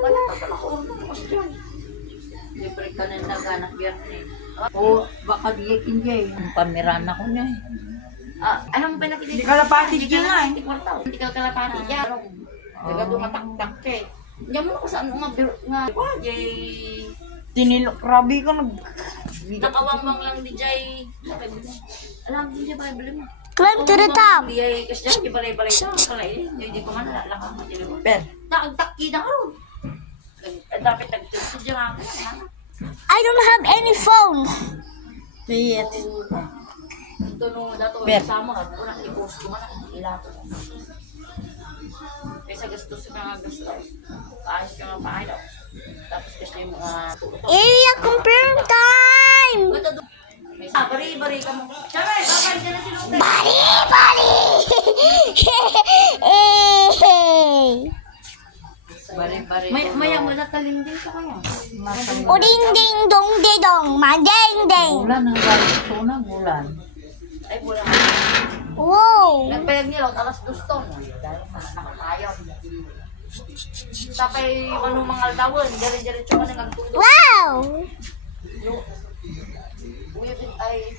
Wala ka pala ko. Libre ka na naganak biyernes. O, baka diyakin dyan. Ang pamirana ko niya. Anong pinakita? Hindi kalapati dyan nga eh. Hindi ka kalapati dyan. Taga dumatak-tak ka eh. Diyan mo na kung saan nga jay... Tinilok, grabe ko nag... Nakawangwang lang di jay... Alam din dyan ba, bili mo? Climb to the top. Di kasi dyan, di balay-balay ka. Palay, hindi ko man nalalakang matili mo. Per. Nakagtakki na ka ron. Dapat nagtagtag dyan ako. I don't have any phone. Yes. Ito nung dato, Per. sama ka. Unang i-post ko man, ilato. Kaysa gusto sa mga gusto. Paayos ka nga paayos. Tapos kasi yung mga... Area confirm time. Bari ka mo. Siyempre, babay dyan na silong tayo. Bari. Bari. Maya mo nataling din ka kaya. Uding ding dong didong, madeng deng. Bulan ang galing suna, bulan. Ay, bulan. Wow. Nagpayag nila, alas 2 ton. Dahil nakatayo. Tapay anong mga aldawon, dire-diretso ka na nagtundo. Wow. Ay,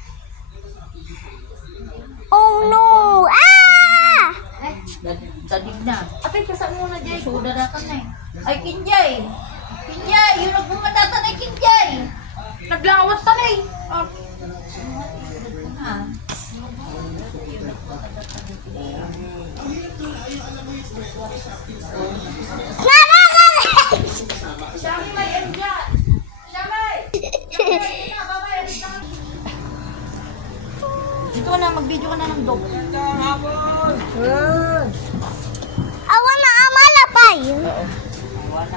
Oh no. Ah! dadig na. Apay, kasama mo na, Jay. Suda na ka na eh. Ay, Kinjay! Kinjay! Yung nagbumatata na Kinjay! Naglawat ka na eh! Siyami may endya! Siyami! Dito ka na, mag-video ka na ng dog. Awan na amalapay.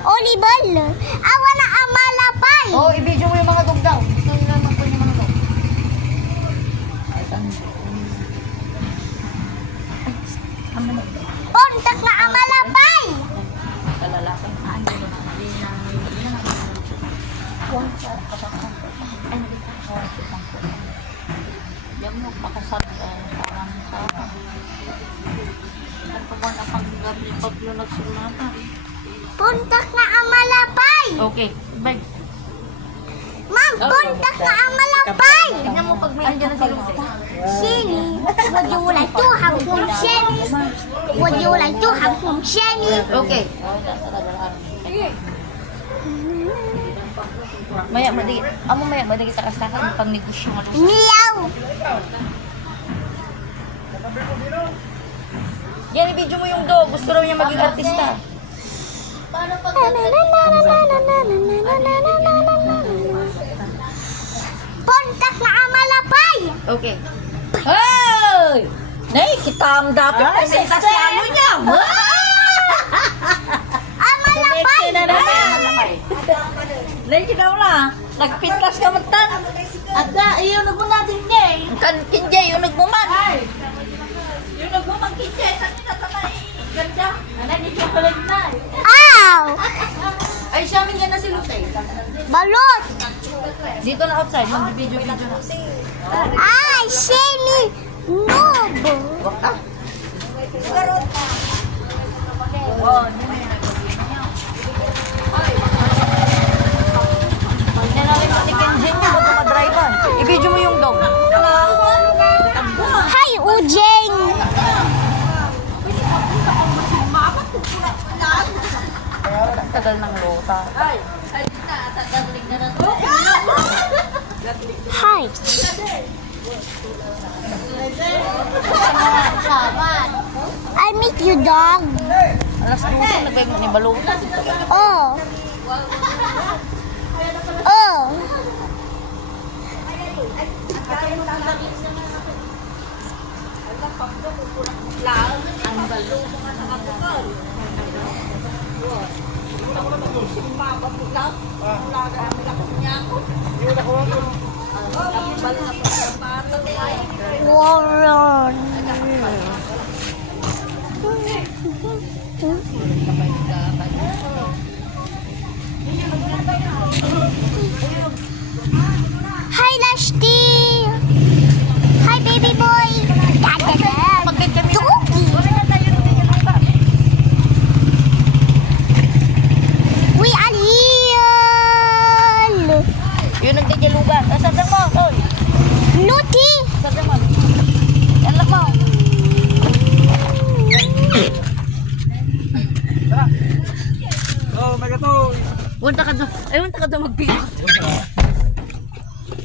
Olibol. Awan na amalapay. Oh, i-video mo yung mga dog daw. Ito yung naman po yung mga dog. Puntak na amalapay. Kalalaki. Diyan mo pakasat parang sa nagpabuan ang paggabi paglo nagsulatan. Puntak na amalapay. Okay, bye. Ma'am, puntak na amalapay. Tingnan mo pag may andyan na silong. Shelly, would you like to have some Shelly? Would you like to have some Shelly? Okay. Maya madi kita kastakan pang negosyo nga lusa. Meow. Yan, i-video mo yung dog. Gusto raw niya maging artista. Puntak na amalapay. Okay. Hey! Nay, kita ang dapat na si ano niya. Amalapay. Nay, kita mo na. Nagpintas ka matan. Ada, iyo na po natin niya eh. Kan Kinjay, yung nagbuman. Yung nagbuman Kinjay, saan tinatamay? Ganda. Anay, di chocolate na eh. Ow. Ay, siya amin yan na si Lutay. Balot. Dito na outside, yung video na. Ay, Shelly. Noob. Wag ka. Oh, hindi na yung hindi na rin patikin dyan niya, ba't madrivean? I-video mo yung dog. Hi, Ujeng. Tagal ng lota. Ay, tatalig na to. Hi. I meet you, dog. Alas 12, nagbayag mo ni Balota. Oh. Oh. Warren. Hi, Lashti. Hi, baby boy. Doggy.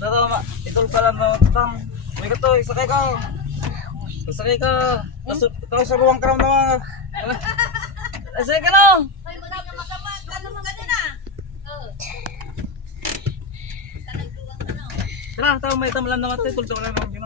Tara, itol ka lang na tang. May ka to, isakay ka. Isakay ka. Tapos sa ruwang ka naman. Isakay ka na. Tara, may tamalan naman tayo. Tulto ka lang naman.